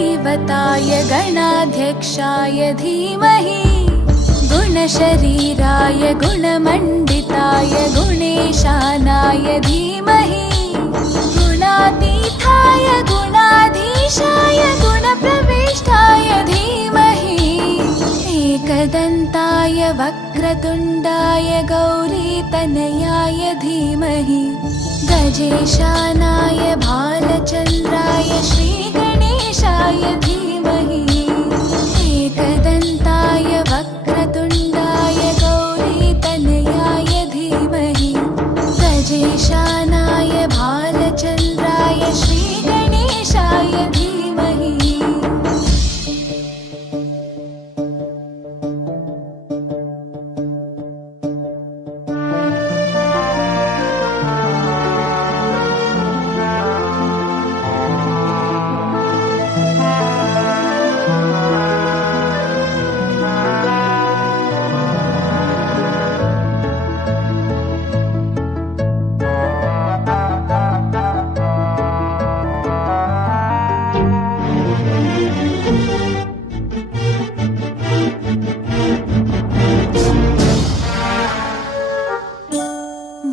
देवताय गणाध्यक्षाय धीमहि गुणशरीराय गुणमण्डिताय गुणेशानाय धीमहि गुणातीताय गुणाधीशाय गुणप्रविष्टाय धीमहि एकदन्ताय वक्रतुण्डाय गौरीतनयाय धीमहि गजेशानाय भालचन्द्राय श्रीगणेशाय धीमहि एकदन्ताय वक्रतुण्डाय गौरीतनयाय धीमहि गजेशानाय भालचन्द्राय श्रीगणेशाय धीमहि।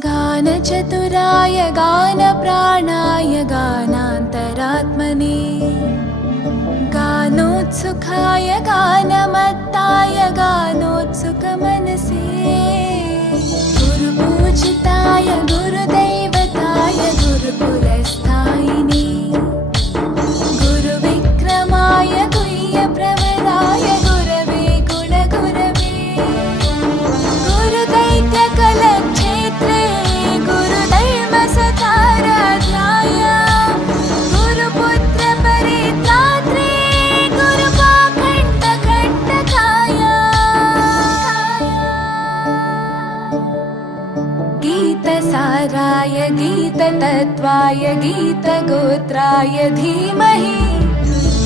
गानचतुराय गानप्राणाय गानान्तरात्मने गानोत्सुकाय गानमत्ताय गानोत्सुकमनसे गुरुपूजिताय गुरुदैवताय गुरुकुलस्थायिने गुरुविक्रमाय गुह्यप्रवराय गुरवे गुणगुरवे गुरुदैत्यकलक्षेत्रे गुरुधर्मसताराध्याय गुरुपुत्रपरित्रात्रे गुरुपाखण्डखण्डकाय गीतसाराय गीततत्त्वाय गीतगोत्राय धीमहि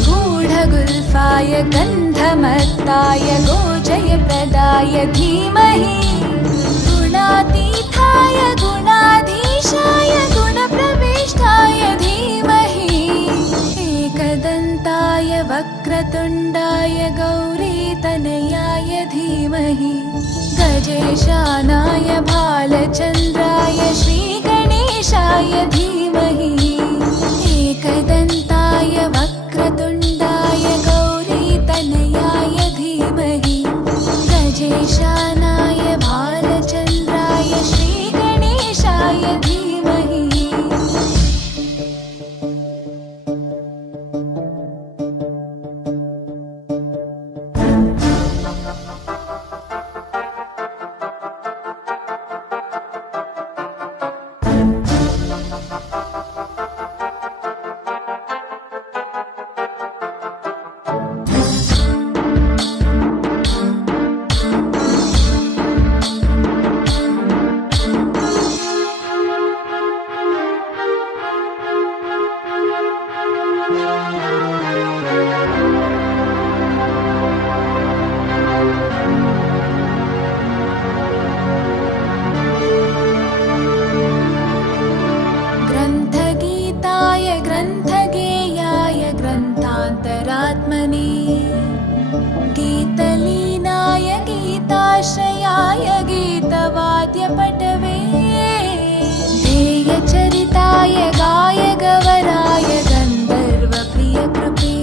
गूढगुल्फाय गन्धमत्ताय गोजयप्रदाय धीमहि गुणातीताय गुणाधीशाय गुणप्रविष्टाय धीमहि एकदन्ताय वक्रतुण्डाय गौरीतनयाय धीमहि गजेशानाय भालचन्द्राय श्रीगणेशाय धीमहि एकदन्ताय वक्रतुण्डाय गौरीतनयाय धीमहि गजेशानाय भालचन्द्राय श्रीगणेशाय धीमहि। ग्रन्थगीताय ग्रन्थगेयाय ग्रन्थान्तरात्मने गीतलीनाय गीताश्रयाय गीतवाद्यपटवे ध्येयचरिताय गायगवराय गन्धर्वप्रियकृपे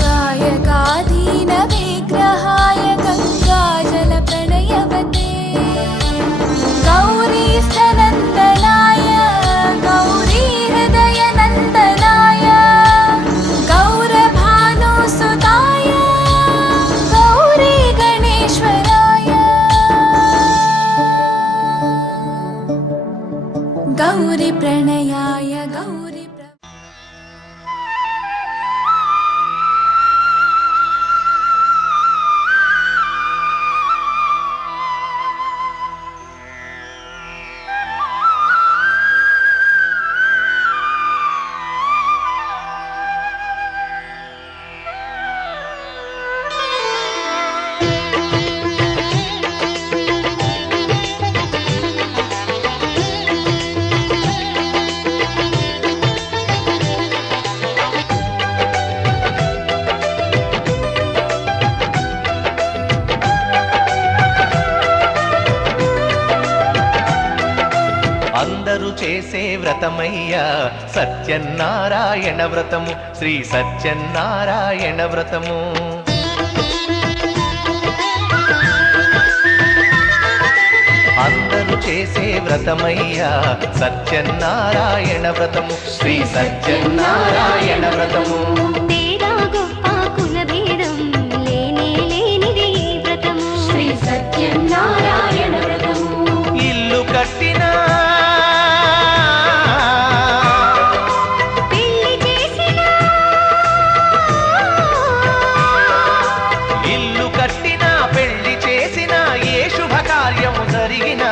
गायकाधीनविग्रहाय गङ्गाजलप्रणयवते गौरीस्थनन्दनाय गौरीहृदयनन्दनाय गौरभानुसुताय गौरीगणेश्वराय गौरीप्रणयाय అందరూ చేసే వ్రతమయ్యా సత్యనారాయణ వ్రతము, శ్రీ సత్యనారాయణ వ్రతము. అందరూ చేసే వ్రతమయ్యా సత్యనారాయణ వ్రతము, శ్రీ సత్యనారాయణ వ్రతము. పేరా గొప్ప కుల భేదం లేనే లేనిది ఈ వ్రతము, శ్రీ సత్యనారాయణ వ్రతము. ఇల్లు కట్టినా పెళ్లి చేసినా, ఇల్లు కట్టినా పెళ్లి చేసినా ఏ శుభకార్యము జరిగినా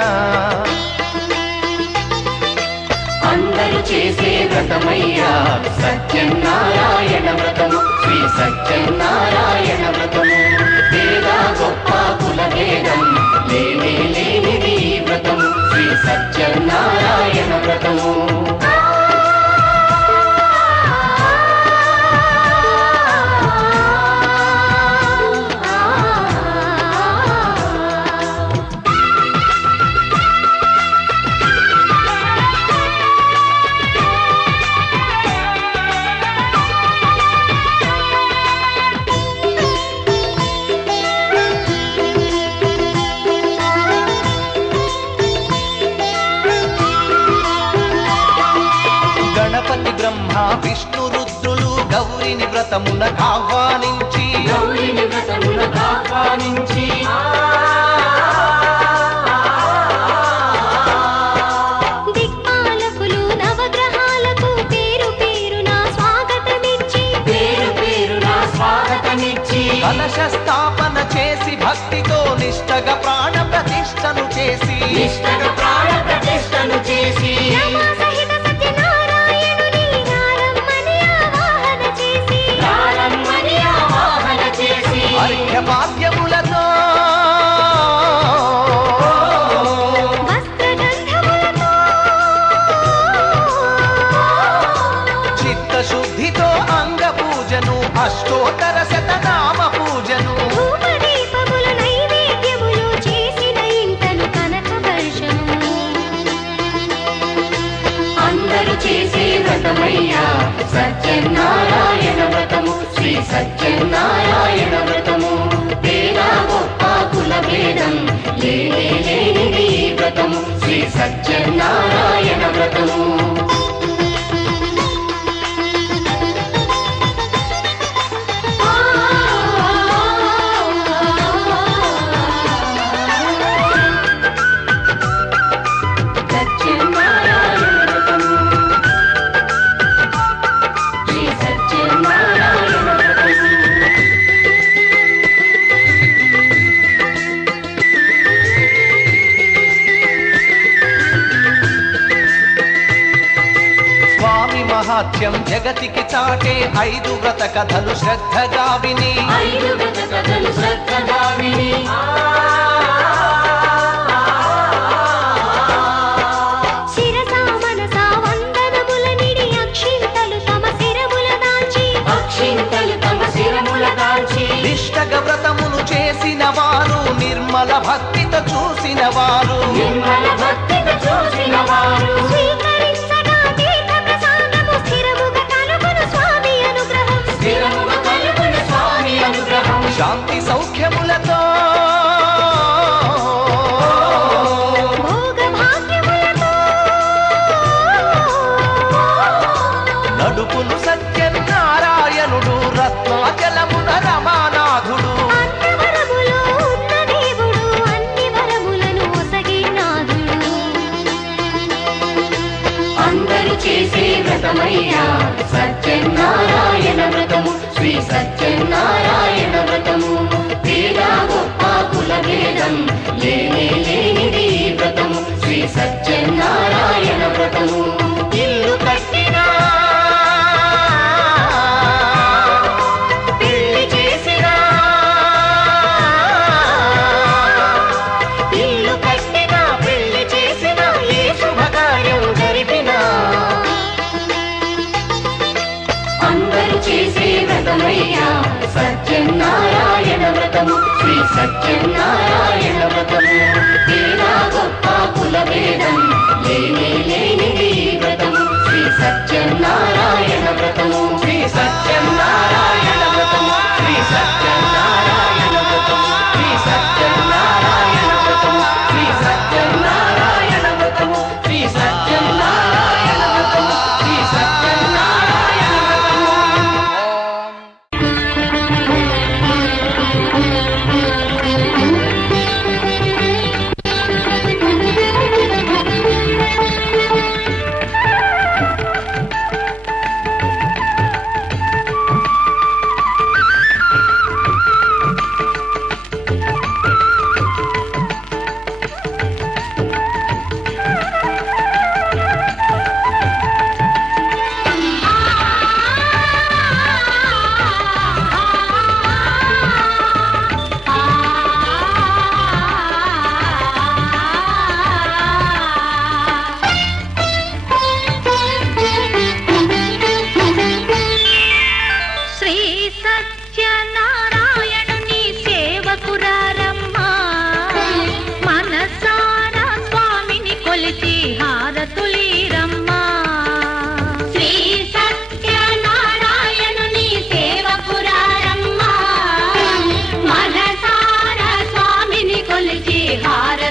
అందరూ చేసే వ్రతమయ్యా సత్యనారాయణ వ్రతము, శ్రీ సత్యనారాయణ వ్రతము. పేద గొప్ప కుల భేదం లేనే లేనిది ఈ వ్రతము, శ్రీ సత్యనారాయణ వ్రతము. గణపతి బ్రహ్మ విష్ణు రుద్రులు గౌరిని వ్రతమునకు ఆహ్వానించి దిక్పాలకులు నవగ్రహాలకు పేరు పేరున స్వాగతమిచ్చి కలశ స్థాపన చేసి భక్తితో నిష్టగా ప్రాణ ప్రతిష్టను చేసి రమా సహిత సత్యనారాయణుని నారమ్మని ఆవాహన చేసి అర్ఘ్యపాద్యములతో వస్త్రగంధములతో చిత్తశుద్ధితో అంగ పూజను అష్టోత్తర శతనామ పూజను ధూపదీపములు నైవేద్యములు చేసిన ఇంటను కనక వర్షము. అందరూ చేసే వ్రతమయ్యా సత్యనారాయణ వ్రతము, శ్రీ సత్యనారాయణ వ్రతము. పేద గొప్ప కుల భేదం లేనే లేనిది ఈ వ్రతము, శ్రీ సత్యనారాయణ వ్రతము. మహాత్యం జగతికి చాటే 5 వ్రత కథలు శ్రద్ధగా విని శిరసా మనసా వందనముల నిడి అక్షింతలు తమ శిరముల దాల్చి నిష్టగా వ్రతమును చేసిన వారు నిర్మల భక్తితో చూసిన వారు స్వీకరించగా తీర్థ ప్రసాదము స్థిరముగా కలుగును స్వామి అనుగ్రహం. శాంతి సౌఖ్యములతో భోగ భాగ్యములతో నడుపును సత్యనారాయణుడు రత్నాచలమున రమానాథుడు. అన్నవరములో ఉన్న దేవుడు అన్ని వరములను ఒసగే నాథుడు. అందరూ చేసే వ్రతమయ్యా సత్యనారాయణ వ్రతము, శ్రీ సత్యనారాయణ వ్రతము. పేద గొప్ప కుల భేదం లేనే లేనిది ఈ వ్రతము, శ్రీ సత్యనారాయణ వ్రతము. ఇల్లు కట్టినా పెళ్లి చేసినా, ఇల్లు కట్టినా పెళ్లి చేసినా ఏ శుభకార్యం జరిపినా అందరూ చేసే వ్రతమయ్యా సత్యనారాయణ వ్రతము, శ్రీ సత్యనారాయణ వ్రతము. పేద గొప్ప కుల భేదం లేనే లేనిది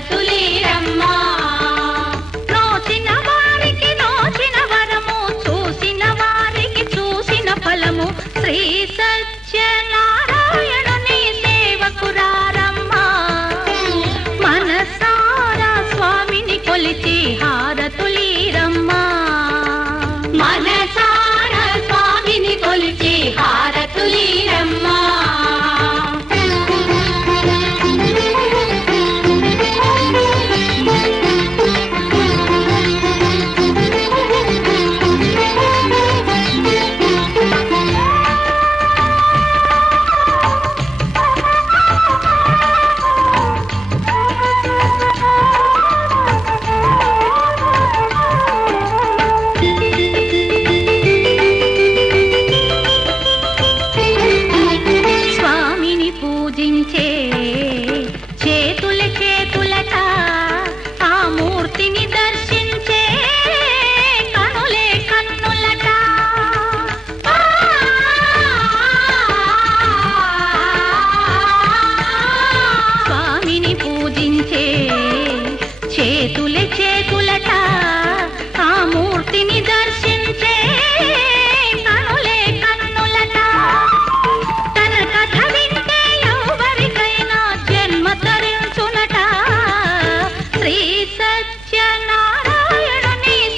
హారతులీరమ్మా. నోచిన వారికి నోచిన వరము, చూసిన వారికి చూసిన ఫలము, శ్రీ సత్యనారాయణుని సేవకురారమ్మా. మనసారా స్వామిని కొలిచి హారతులీరమ్మా. మనసారా స్వామిని కొలిచి హారతులీరమ్మా. స్వామిని పూజించే చేతుల చేతులట, ఆ మూర్తిని దర్శించే కనులే కన్నులట. స్వామిని పూజించే చేతుల చేతులట, ఆ మూర్తిని దర్శించే కనులే కన్నులట. తన కథ వింటే ఎవరికైనా జన్మ తరించునట. శ్రీ సత్యనారాయణుని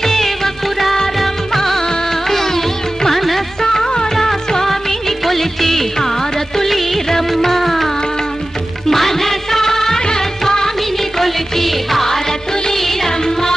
సేవకురారమ్మా. మనసారా స్వామిని కొలిచి హారతులీరమ్మా. మనసారా స్వామిని కొలిచి హారతులీరమ్మా.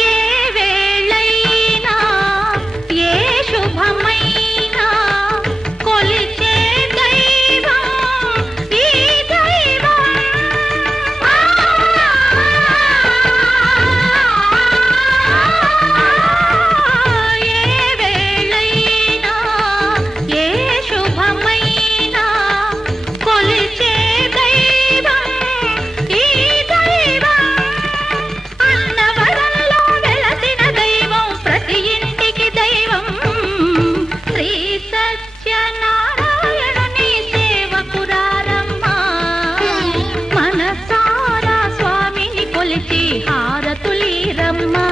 ఏ వేళైనా ఏ శుభమైనా కొలిచే దైవం ఈ దైవం. ఏ వేళైనా ఏ శుభమైనా కొలిచే దైవం ఈ దైవం. అన్నవరంలో వెలసిన దైవం, ప్రతి ఇంటికి దైవం. శ్రీ సత్యనారాయణుని సేవకురారమ్మా. మనసారా స్వామిని కొలిచి హారతులీరమ్మా.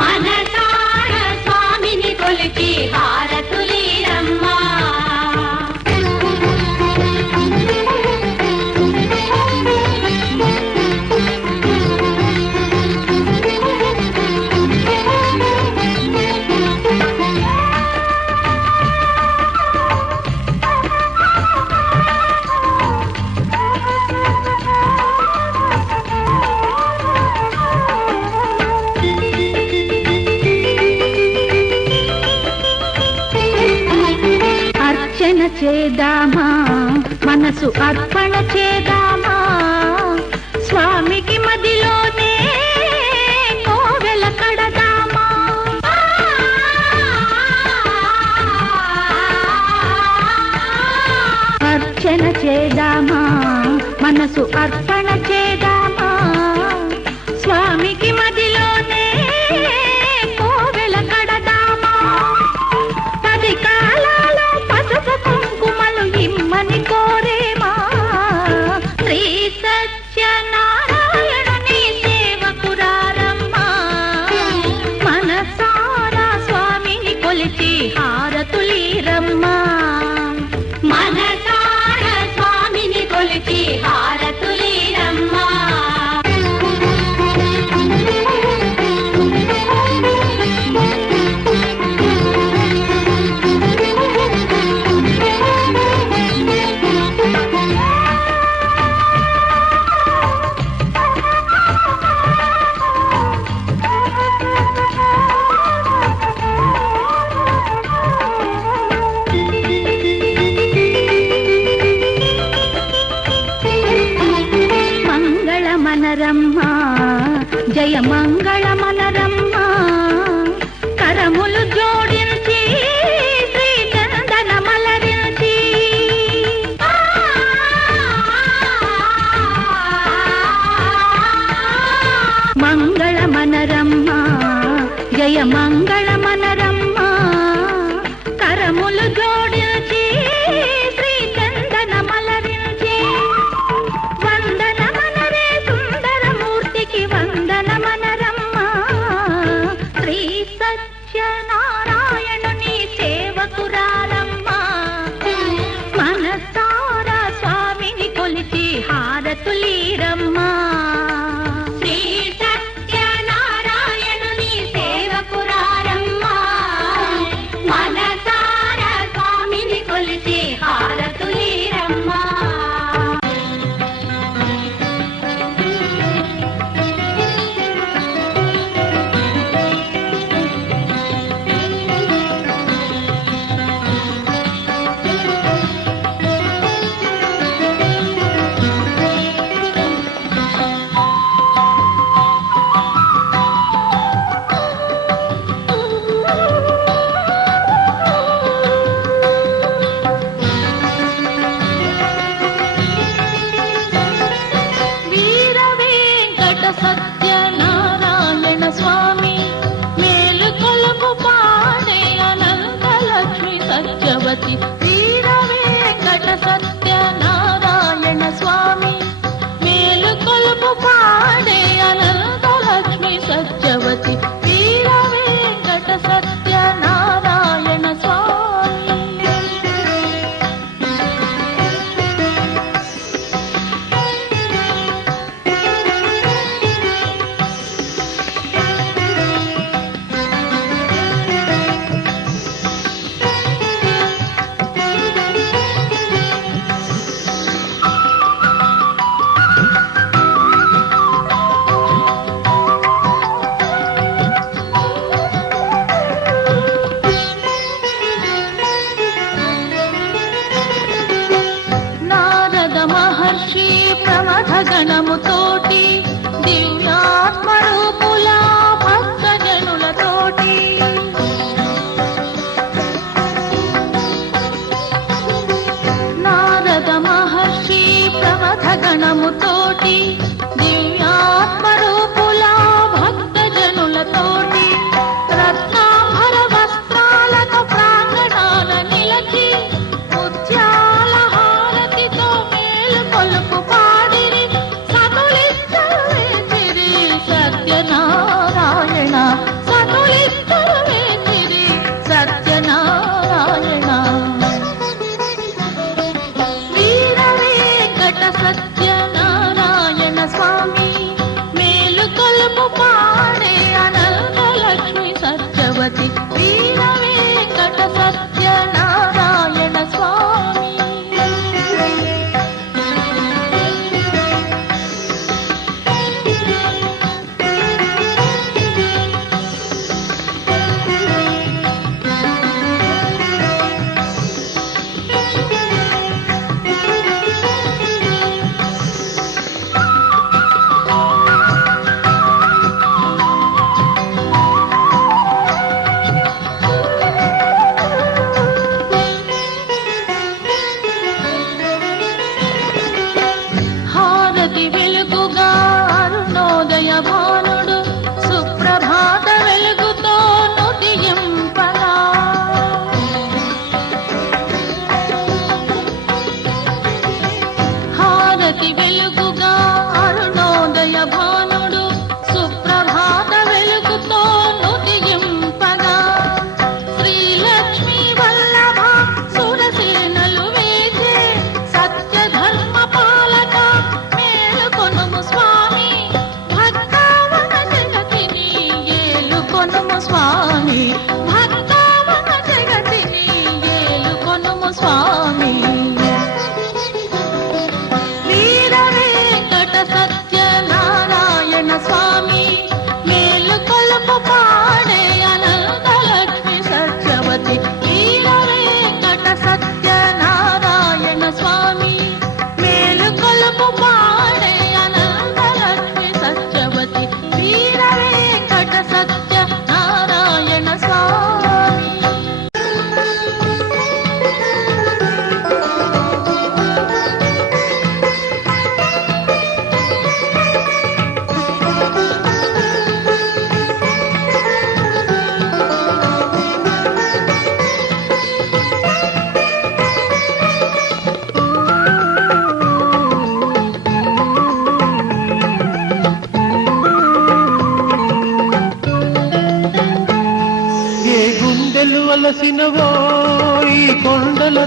మనసారా స్వామిని కొలిచి హారతులీరమ్మా. అర్చన చేద్దామా, మనసు అర్పణ చేద్దామా. స్వామికి మదిలోనే కోవెల కడదామా. అర్చన చేద్దామా, మనసు అర్పణ చేద్దామా. స్వామికి మదిలోనే కోవెల కడదామా. 10 కాలాలు పసుపు కుంకుమలు ఇమ్మని కోరేమా. శ్రీ సత్యనారాయణుని సేవకురారమ్మా. మనసారా స్వామిని కొలిచి హారతులీరమ్మా. మనసారా స్వామిని కొలిచి హారతులీరమ్మా. మనరమ్మ జయ మంగళ మనరమ్మ కరములు జోడించి శ్రీ చందన మలరించి మంగళ మనరమ్మ జయ మంగళ మనరమ్మ కరములు జోడించి శ్రీ చందన మలరించి వందన మనరే సుందరమూర్తికి వందన మనరమ్మ శ్రీ సత్యనారాయణుని సేవకురారమ్మ మనసారా స్వామిని కొలిచి హారతులీరమ్మ శ్రీ సత్యనారాయణుని సేవకురారమ్మ మనసారా స్వామిని కొలిచి హారతులీరమ్మ వీర వెంకట సత్యనారాయణ స్వామి మేలు కొలుపు పాడే అనంతలక్ష్మి సత్యవతి వీర వెంకట సత్యనారాయణ స్వామి మేలు కొలుపు పాడే అనంతలక్ష్మి సత్యవతి వీర వెంకట సత్యనారాయణ స్వామి నారద మహర్షి ప్రమథ గణముతోటి దివ్యాత్మరూపుల భక్తజనులతోటి నారద మహర్షి ప్రమథ గణముతోటి దివ్యాత్మరూపుల భక్తజనులతోటి రత్నాభర వస్త్రాలతో ప్రాంగణాల నిలచి ముత్యాల హారతితో మేలు కొలుపు పాడిరి సతులిద్దరు వేసిరి సత్యనారాయణ సతులిద్దరు వేసిరి సత్యనారాయణ వీర వెంకట సత్యనారాయణ స్వామి మేలు కొలుపు పాడే అనంతలక్ష్మి సత్యవతి వీర వెంకట సత్యనారాయణ స్వామి హారతి వెలుగుగా అరుణోదయ భానుడు సుప్రభాత వెలుగుతో నుతియింపగా హారతి వెలుగుగా అరుణోదయ భానుడు సుప్రభాత వెలుగుతో నుతియింపగా శ్రీలక్ష్మీ వల్లభ సురసేనలు వేసే సత్యధర్మ పాలక మేలుకొనుము స్వామి భక్తావన జగతిని ఏలుకొనుము స్వామి భక్తావన జగతిని ఏలుకొనుము స్వామి వీర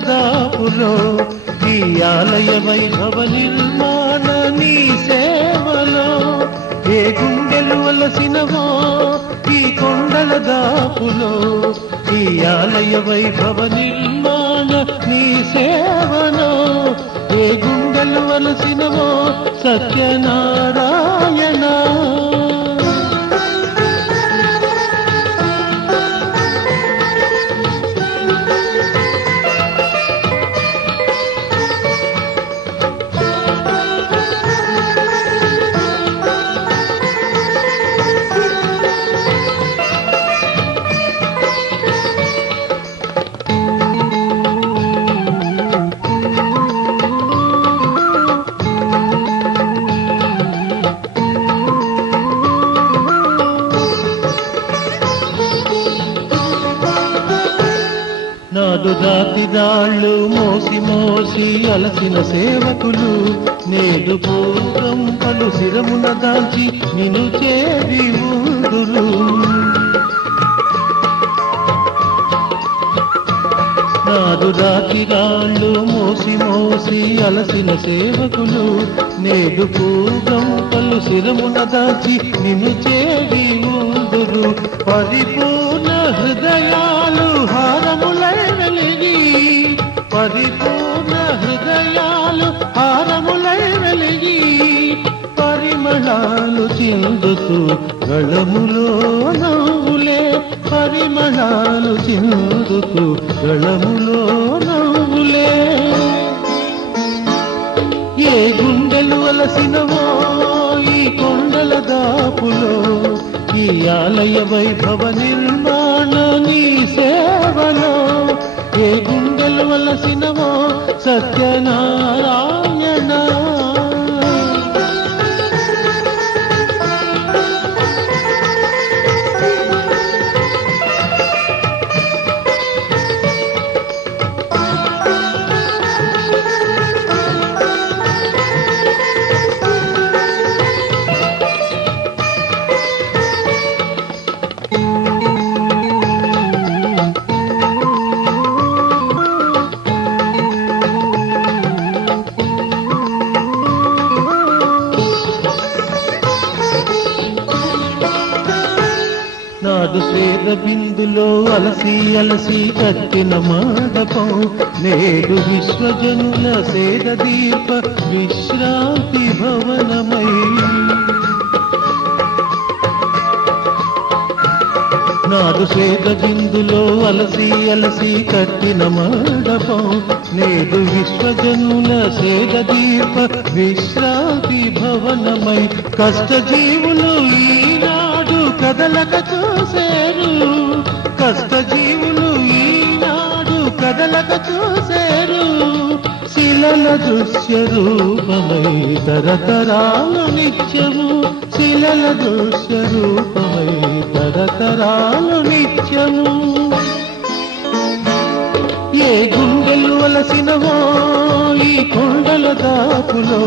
దాపులో ఈ ఆలయ వైభవ నిర్మాణ నీ సేవలో ఏ గుండెలు వలసినవో ఈ కొండల దాపులో ఈ ఆలయ వైభవ నిర్మాణ నీ సేవలో ఏ గుండెలు వలసినవో సత్యనారాయణ. నాడు రాతి రాళ్ళు మోసి మోసి అలసిన సేవకులు నేడు పూర్వం పలు శిరమున దాల్చి నిన్ను చేరి ఊదురు. నాడు రాతి రాళ్ళు మోసి మోసి అలసిన సేవకులు నేడు పూర్వం పలు శిరమున దాల్చి నిన్ను చేరి ఊదురు. పరిపూర్ణ హృదయాలు హారములై వెలిగి పరిపూర్ణ హృదయాలు హారములై వెలిగి పరిమళాలు చిందుతూ గళములో నవ్వులే పరిమళాలు చిందుతూ గళములో నవ్వులే. ఏ గుండెలు అలసినవో ఈ కొండల దాపులో ఈ ఆలయ వైభవ నిర్మాణ నీ సేవలో ఏ గుండెలు వలసినవో సత్యనారాయణ. నాడు శ్వేత బిందులో అలసి అలసి కట్టిన మండపం నేడు విశ్వజనుల సేద దీప విశ్రాంతి భవనమై. నాడు శ్వేత బిందులో అలసి అలసి కట్టిన మండపం నేడు విశ్వజనుల సేద దీప విశ్రాంతి భవనమై. కష్టజీవులు ఈనాడు కదలక చూసేరు కష్టజీవులు ఈనాడు కదలక చూసేరు. శిలల దృశ్య రూపమై తరతరాలు నిత్యము శిలల దృశ్య రూపమై తరతరాలు నిత్యము. ఏ గుండెలు వలసినవో ఈ కొండల దాపులో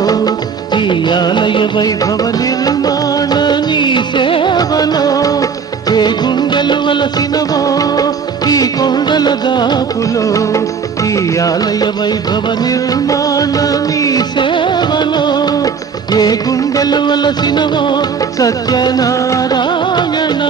ఈ ఆలయ వైభవ నిర్మాణ నీ సేవలో ఏ గుండెలు వలసినవో ఈ కొండల దాపులో ఈ ఆలయ వైభవ నిర్మాణ నీ సేవలో ఏ గుండెలు వలసినవో సత్యనారాయణ.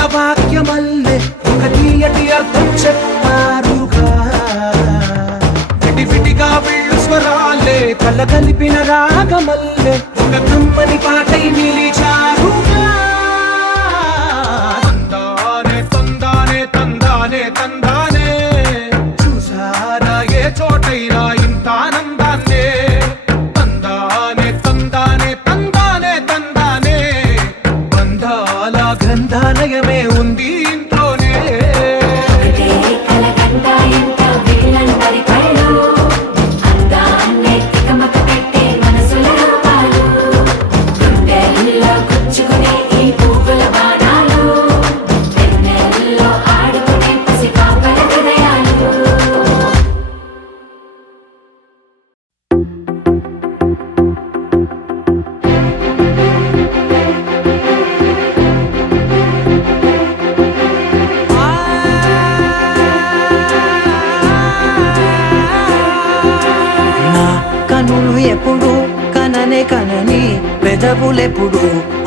వేద వాక్యమల్లే ఒక తీయటి అర్థం చెప్పారుగా విడివిడిగా వెళ్ళు స్వరాలే కళ్ళ కలిపిన రాగమల్లే ఒక కమ్మని పాటై నిలిచారుగా తందానే తందానే తందానే తందానే చూసారా ఏ చోటైనా ఇంత ఆనందాన్నే తందానే తందానే తందానే తందానే బంధాల గ్రంథాలయమే ఉంది ఇంట్లోనే కనులు ఎప్పుడు కననే కనని పెదవులెప్పుడు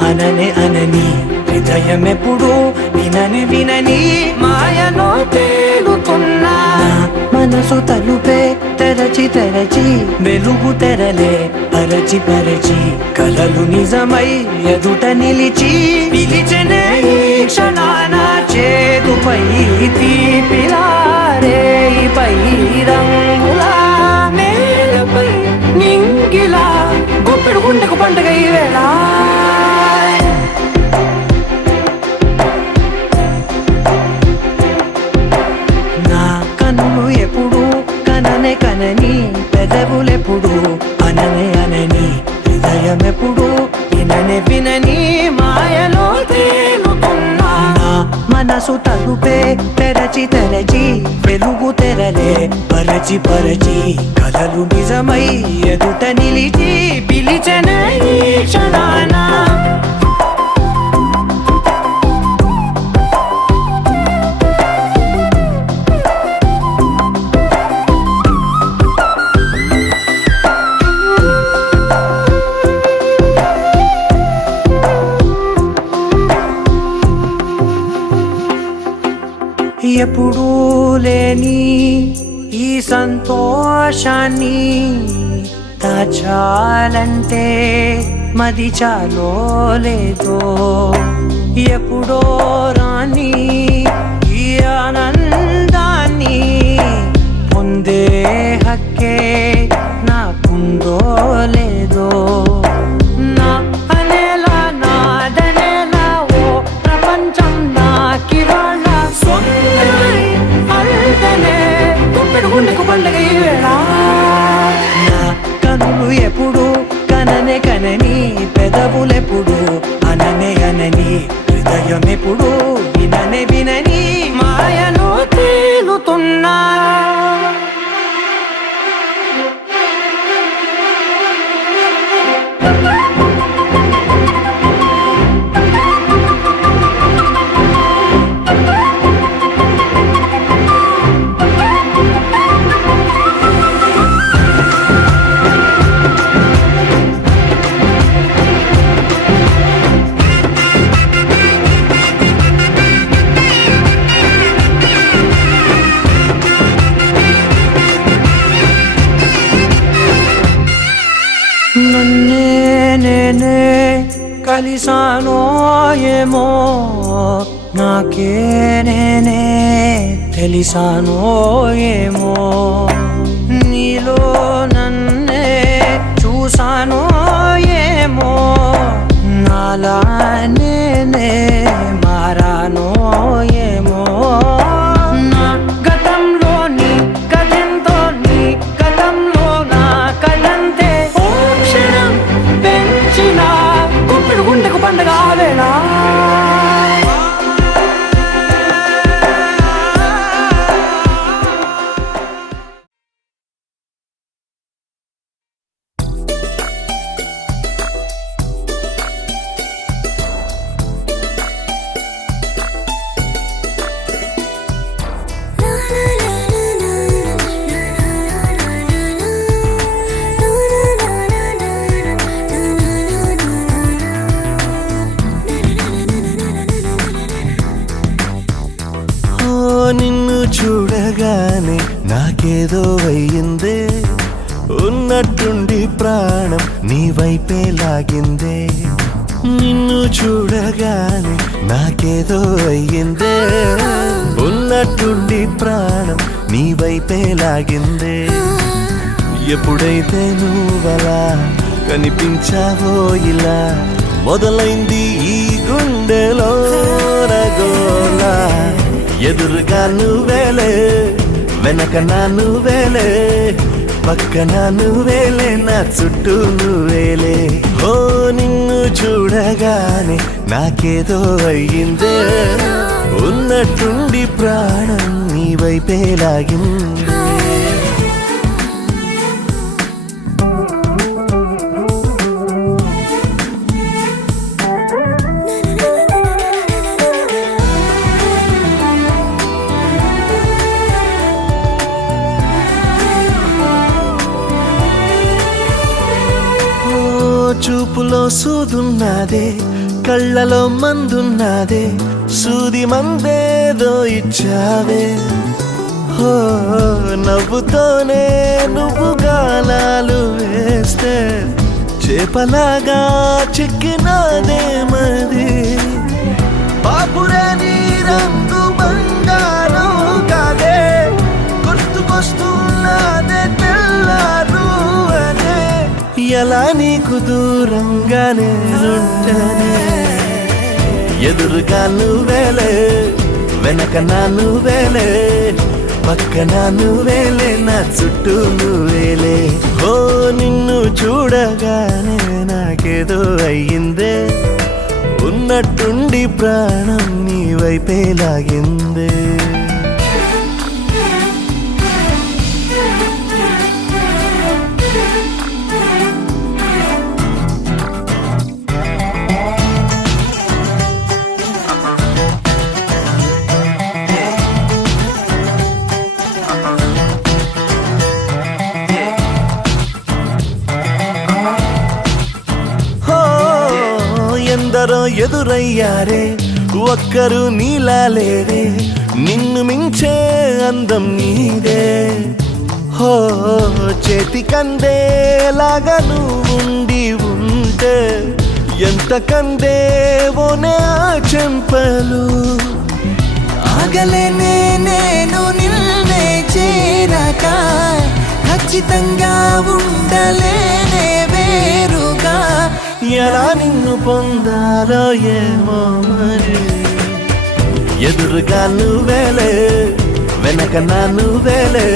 అననే అనని హృదయం ఎప్పుడు వినని వినని మాయలో తేలుతున్నా మనసు తలుపే తెరచి తెరచి వెలుగు తెరలే పరచి పరచి కలలు నిజమై ఎదుట నిలిచి పిలిచెనే ఈ క్షణాన చేతుపై తీపిలారే పై రంగులా నేలపై నింగిలా గుప్పెడు గుండెకు పండుగ ఈ వేళ నా కన్నులు ఎప్పుడు కననే కనని పెదవులెప్పుడు అననే అనని హృదయం ఎప్పుడు విననే వినని మాయలో తేలుతున్నా మనసు తలుపే తెరచి తెరచి వెలుగు తెరలే పరచి పరచి కలలు నిజమై ఎదుట నిలిచి పిలిచెనే ఈ క్షణాన ఎప్పుడూ లేని ఈ సంతోషాన్ని దాచాలంటే మది చాలో లేదో ఎప్పుడో రాని ఈ ఆనందాన్ని పొందే హక్కే నాకుందో లేదో నా అనేలా నాదనేలా ఓ ప్రపంచం నాకివాళ్ళ గుండెకు పండుగ ఈ వేళ నా కనులు ఎప్పుడు కననే కనని పెదవులెప్పుడు అననే అనని హృదయం ఎప్పుడు విననే వినని మాయలో తేలుతున్నా నన్నే నేనే కలిసానో ఏమో నాకే నేనే తెలిసానో ఏమో నీలో నన్నే చూసానో ఏమో నాలా నేనే మారానో ఏమో నా గతంలోని కథంతో నీ గతంలో నా కథంతే ఓ క్షణం పెంచిన గుప్పెడు గుండెకు పండుగ వేళ నాకేదో అయ్యిందే ఉన్నట్టుండి ప్రాణం నీ వైపే లాగిందే నిన్ను చూడగానే నాకేదో అయ్యిందే ఉన్నట్టుండి ప్రాణం నీ వైపే లాగిందే ఎప్పుడైతే నువ్వలా కనిపించావో ఇలా మొదలైంది ఈ గుండెలో రగోలా ఎదురుగా నువ్వేలే వెనక నా నువ్వేలే పక్కన నువ్వేలే నా చుట్టూ నువ్వేలే ఓ నిన్ను చూడగానే నాకేదో అయ్యిందే ఉన్నట్టుండి ప్రాణం నీ వైపే లాగిందే చూపులో సూదున్నదే కళ్ళలో మందున్నదే సూది మందేదో ఇచ్చావే హో నవ్వుతోనే నువ్వు గాలాలు వేస్తే చేపలాగా చిక్కినాదే మది బాపురే నీ రంగు బంగారం కాదే గుర్తుకొస్తున్నదే తెల్లారు అనే ఎలా నీకు దూరంగానే ఉండనే ఎదురుగా నువ్వేలే వెనక నా నువ్వేలే పక్కన నువ్వేలే నా చుట్టూ నువ్వేలే ఓ నిన్ను చూడగానే నాకేదో అయ్యిందే ఉన్నట్టుండి ప్రాణం నీ వైపే లాగిందే ఎందరో ఎదురయ్యారే ఒక్కరు నీలా లేరే నిన్ను మించే అందం నీదే హో చేతికందేలాగా నువ్వుండి ఉంటే ఎంత కందేవోనే ఆ చెంపలు ఆగలేనే నేను నిన్నే చేరక ఖచ్చితంగా ఉండలేనే వేరుగా ఎలా నిన్ను పొందాలో ఏమో మరి ఎదురుగా నువ్వేలే వెనక నా నువ్వేలే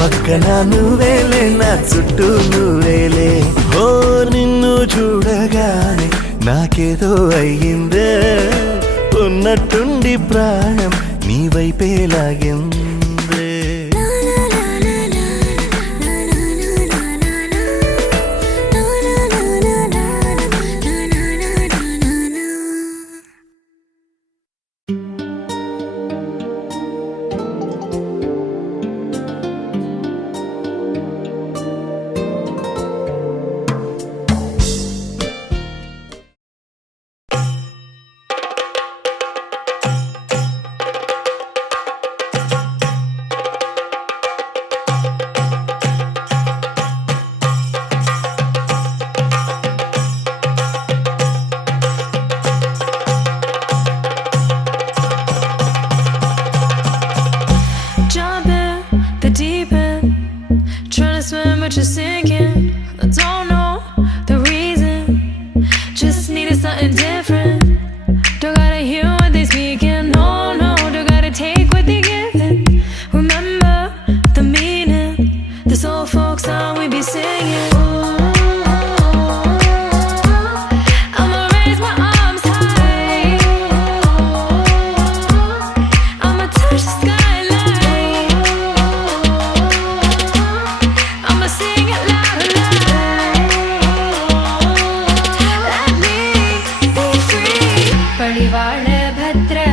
పక్కన నువ్వేలే నా చుట్టూ నువ్వేలే ఓ నిన్ను చూడగానే నాకేదో అయ్యిందే ఉన్నట్టుండి ప్రాణం నీ వైపే లాగిందే but you're sinking. I don't know the reason, just needed something different. Don't gotta hear what they speaking, no, no. Don't gotta take what they giving. Remember the meaning, this old folk song we be singing. I'ma raise my arms high, I'ma touch the skyline, I'ma sing it loud and loud. Let me be free. Parivaale bhadra